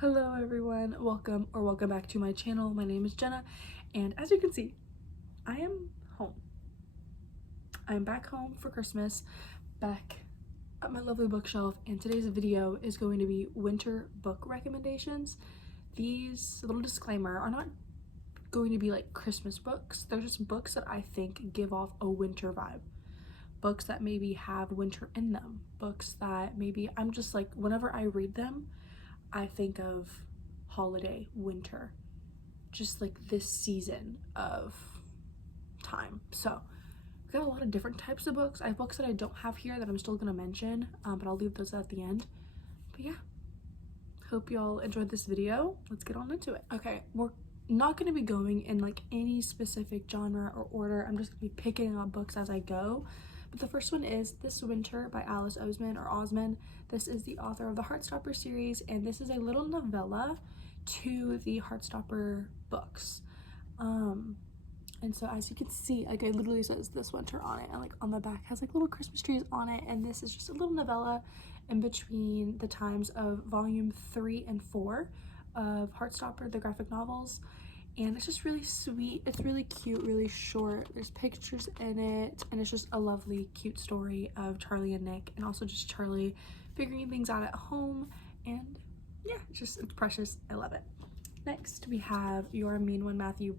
Hello everyone, welcome back to my channel. My name is Jenna, and as you can see, I am home. I'm back home for Christmas, back at my lovely bookshelf, and today's video is going to be winter book recommendations. These, little disclaimer, are not going to be like Christmas books. They're just books that I think give off a winter vibe. Books that maybe have winter in them. Books that maybe I'm just like, whenever I read them, I think of holiday, winter, just like this season of time. So we've got a lot of different types of books. I have books that I don't have here that I'm still gonna mention, but I'll leave those at the end. But yeah, hope y'all enjoyed this video. Let's get on into it. Okay, we're not gonna be going in like any specific genre or order. I'm just gonna be picking up books as I go. But the first one is This Winter by Alice Osman. This is the author of the Heartstopper series, and this is a little novella to the Heartstopper books. And so as you can see, like, it literally says This Winter on it, and like on the back has like little Christmas trees on it, and this is just a little novella in between the times of volume 3 and 4 of Heartstopper, the graphic novels. And it's just really sweet, it's really cute, really short, there's pictures in it, and it's just a lovely cute story of Charlie and Nick, and also just Charlie figuring things out at home. And yeah, it's precious. I love it. Next we have You're a Mean One, Matthew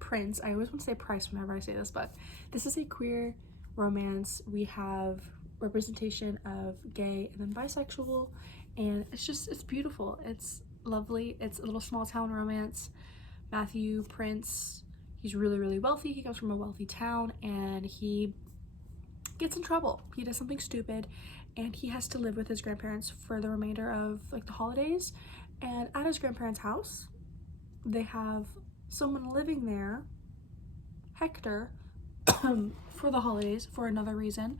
Prince. I always want to say Price whenever I say this, but this is a queer romance. We have representation of gay and then bisexual, and it's beautiful, it's lovely. It's a little small town romance. Matthew Prince, he's really wealthy. He comes from a wealthy town, and he gets in trouble. He does something stupid, and he has to live with his grandparents for the remainder of like the holidays. And at his grandparents' house, they have someone living there, Hector, for the holidays for another reason.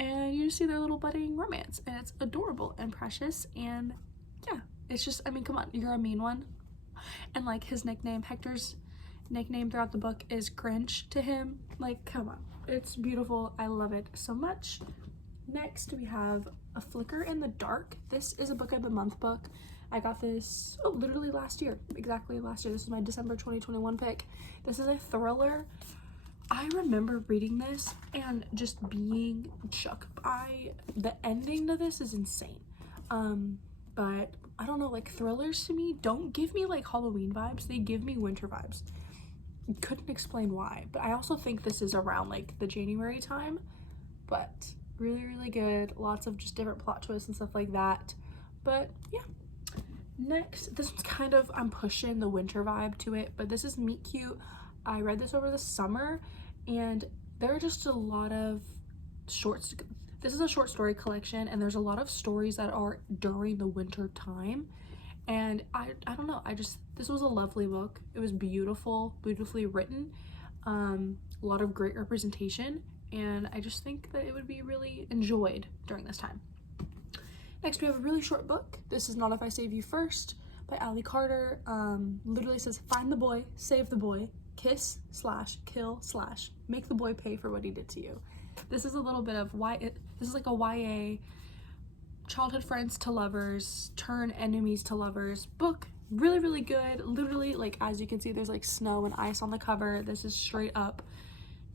And you see their little budding romance, and it's adorable and precious. And yeah, it's just, I mean, come on, you're a mean one. And like his nickname, Hector's nickname throughout the book is Grinch to him. Like, come on, it's beautiful. I love it so much. Next we have A Flicker in the Dark. This is a book of the month book. I got this literally last year, exactly last year. This is my December 2021 pick. This is a thriller. I remember reading this and just being shook by the ending to this is insane. But I don't know, like, thrillers to me don't give me like Halloween vibes, they give me winter vibes. Couldn't explain why, but I also think this is around like the January time. But really good, lots of just different plot twists and stuff like that. But yeah, next, this one's kind of, I'm pushing the winter vibe to it, but this is Meet Cute. I read this over the summer, and there are just a lot of shorts. This is a short story collection, and there's a lot of stories that are during the winter time. And I don't know, this was a lovely book. It was beautifully written, a lot of great representation, and I just think that it would be really enjoyed during this time. Next we have a really short book. This is Not If I Save You First by Allie Carter. Literally says, find the boy, save the boy, kiss / kill / make the boy pay for what he did to you. This is a little bit of this is like a YA childhood friends to lovers turn enemies to lovers book. Really good. Literally, like, as you can see, there's like snow and ice on the cover. This is straight up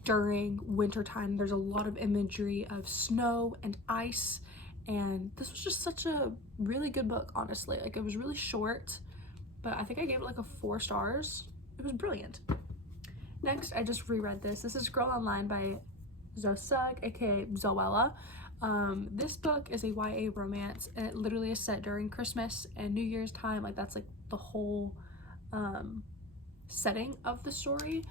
during winter time. There's a lot of imagery of snow and ice, and this was just such a really good book, honestly. Like, it was really short, but I think I gave it like a 4 stars. It was brilliant. Next, I just reread this. This is Girl Online by Zosug, aka Zoella. This book is a YA romance, and it literally is set during Christmas and New Year's time. Like, that's like the whole setting of the story,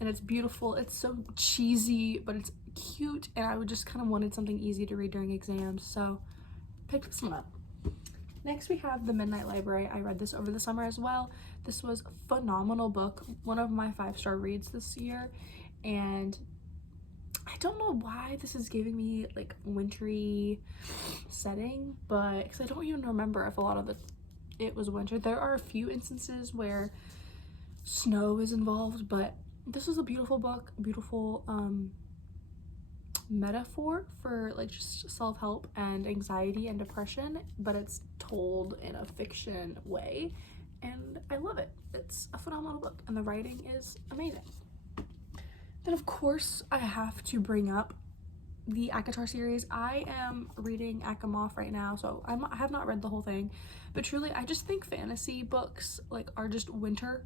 and it's beautiful. It's so cheesy, but it's cute, and I would just kind of wanted something easy to read during exams, so picked this one up. Next we have The Midnight Library. I read this over the summer as well. This was a phenomenal book, one of my 5-star reads this year, and I don't know why this is giving me like wintry setting, but because I don't even remember if a lot of it was winter. There are a few instances where snow is involved, but this is a beautiful book, beautiful metaphor for like just self-help and anxiety and depression, but it's told in a fiction way, and I love it. It's a phenomenal book and the writing is amazing. Then of course I have to bring up the ACOTAR series. I am reading ACOMOF right now, so I have not read the whole thing, but truly I just think fantasy books like are just winter,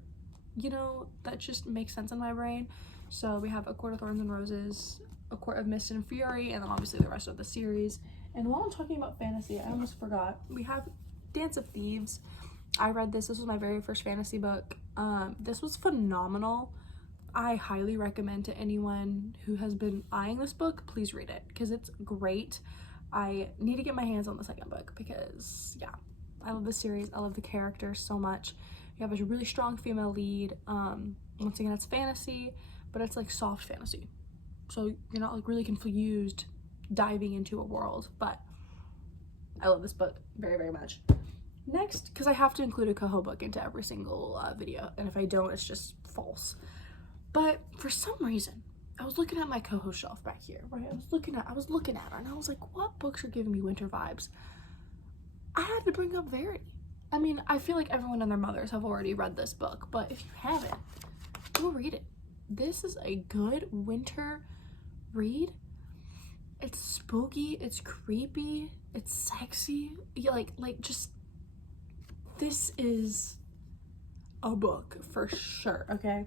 you know, that just makes sense in my brain. So we have A Court of Thorns and Roses, A Court of Mist and Fury, and then obviously the rest of the series. And while I'm talking about fantasy, I almost forgot, we have Dance of Thieves. I read this was my very first fantasy book. This was phenomenal. I highly recommend to anyone who has been eyeing this book, please read it because it's great. I need to get my hands on the second book because yeah, I love the series. I love the characters so much. You have a really strong female lead. Once again, it's fantasy, but it's like soft fantasy. So you're not like really confused diving into a world, but I love this book very, very much. Next, because I have to include a Coho book into every single video, and if I don't, it's just false. But for some reason, I was looking at my Coho shelf back here, right? I was looking at her, and I was like, what books are giving me winter vibes? I had to bring up Verity. I mean, I feel like everyone and their mothers have already read this book, but if you haven't, go read it. This is a good winter read. It's spooky, it's creepy, it's sexy. Like just, this is a book for sure, okay?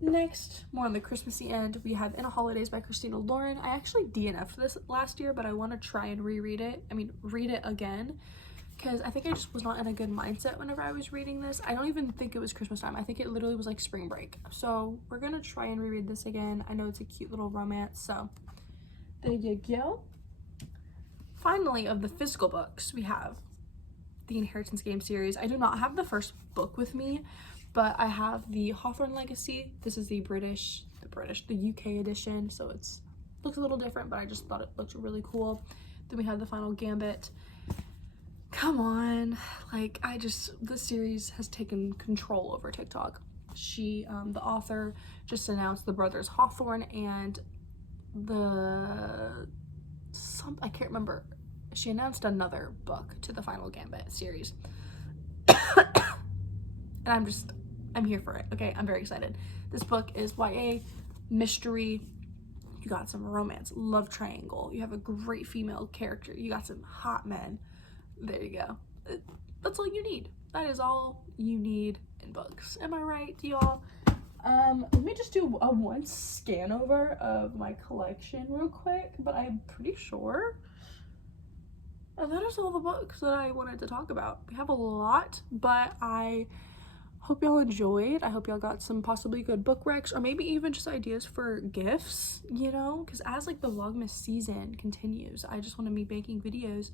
Next, more on the Christmassy end, we have In a Holidays by Christina Lauren. I actually DNF'd this last year, but I want to try and reread it. I mean, read it again, because I think I just was not in a good mindset whenever I was reading this. I don't even think it was Christmas time. I think it literally was like spring break. So we're gonna try and reread this again. I know it's a cute little romance, so there you go. Finally, of the physical books, we have the Inheritance Game series. I do not have the first book with me, but I have the Hawthorne Legacy. This is the UK edition, so it's looks a little different, but I just thought it looked really cool. Then we have the Final Gambit. Come on, like this series has taken control over TikTok. The author just announced the brothers Hawthorne and I can't remember. She announced another book to the Final Gambit series. And I'm here for it, okay? I'm very excited. This book is YA, mystery, you got some romance, love triangle, you have a great female character, you got some hot men. There you go. That's all you need. That is all you need in books. Am I right, y'all? Let me just do a one scan over of my collection real quick, but I'm pretty sure that is all the books that I wanted to talk about. We have a lot, but I hope y'all enjoyed. I hope y'all got some possibly good book recs, or maybe even just ideas for gifts, you know, because as like the vlogmas season continues, I just want to be making videos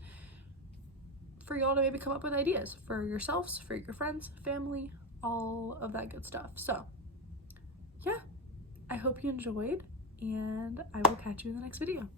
for y'all to maybe come up with ideas for yourselves, for your friends, family, all of that good stuff. So yeah, I hope you enjoyed, and I will catch you in the next video.